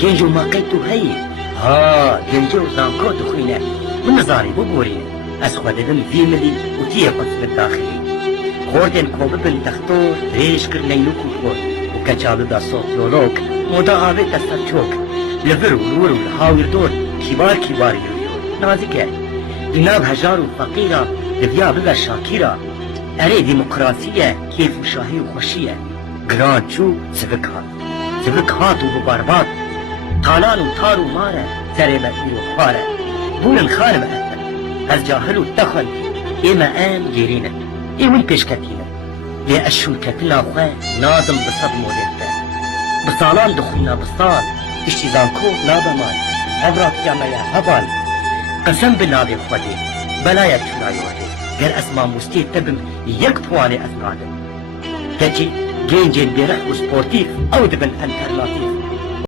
جنجو ما قيتو هي ها جنجو زانكو دخينا من نظاري ببورين أسخوة دم في ملي وتيه قدس بالداخلي خوردن كوب بن تختور ريش كرنينو كوكور وكجالو دا صوت لولوك مودا آبه تسترچوك لبرو الورو الهاوير دور كبار كبار يرويور نازكه جناب هجار وفقيرة لبيا بلا شاكيرة اري ديمقراطية كيف وشاهي وخوشية گران چو زبك هاتو ببارباد طالان وطار ومارة زريبا إيرو خوارة بولن خانم أهتن از جاهل وتخن إما آم جيرينة إيوين بيشكتينة لي أشون كتنا خواه ناظم بصد مولدتا بصالان دخلنا بصال اشتزانكو نابا مال عبرات يامايا هبال قسم بنابي خودي بلايا تناي وحدي غير اسما مستي تبم يك بواني اثنادم تجي جين بيرح وسبورتيف او دبن انترناتيف